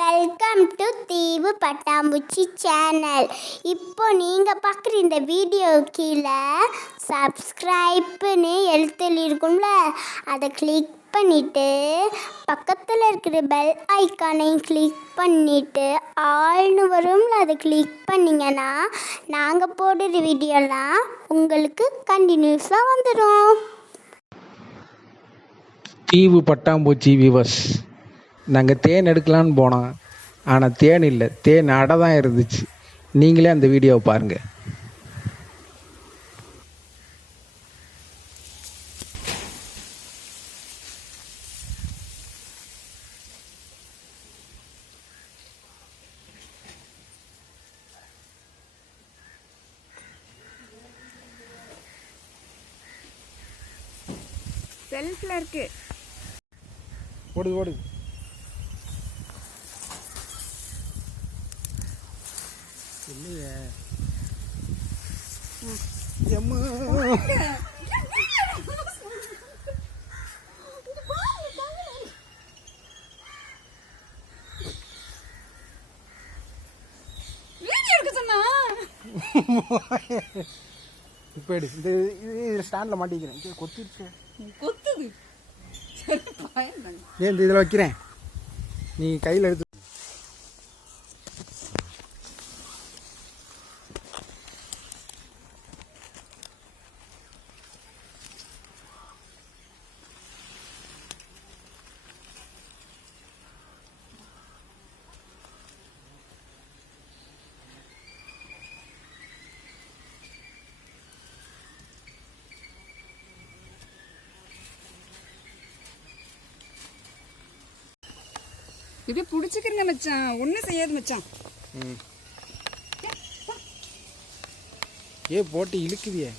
Welcome to தீவு பட்டாம்பூச்சி channel. இப்போ நீங்கள் பார்க்குற இந்த வீடியோ கீழே சப்ஸ்கிரைப்னு எழுத்தில் இருக்கும்ல, அதை கிளிக் பண்ணிவிட்டு பக்கத்தில் இருக்கிற பெல் ஐக்கானையும் கிளிக் பண்ணிவிட்டு ஆல்னு வரும்ல, அதை கிளிக் பண்ணிங்கன்னா நாங்கள் போடுற வீடியோலாம் உங்களுக்கு கண்டினியூஸாக வந்துடும். தீவு பட்டாம்பூச்சி வியூவர்ஸ், நாங்கள் தேன் எடுக்கலான்னு போனோம். ஆனால் தேன் இல்லை, தேன் அடை தான் இருந்துச்சு. நீங்களே அந்த வீடியோவை பாருங்கள். செல்ஃபில் இருக்கு. ஓடு ஓடு. இல்லையே எம்மா, இப்போ எடு. இந்த இதில் ஸ்டாண்டில் மாட்டிக்கிறேன். கொத்திருச்சு. கொத்துது. ஏன் இந்த இதில் வைக்கிறேன், நீ கையில் எடுத்து. இது பிடிச்சிக்கிறங்க மச்சான், ஒன்றும் செய்யாது மச்சான். ஏ போட்டு இழுக்குதியே.